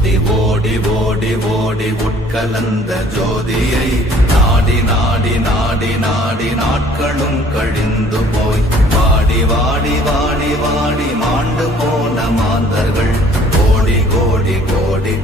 ஓடி ஓடி ஓடி ஓடி உட்கலந்த ஜோதியை நாடி நாடி நாடி நாடி நாட்களும் கழிந்து போய் வாடி வாடி வாடி வாடி மாண்டு போன மாந்தர்கள் கோடி கோடி கோடி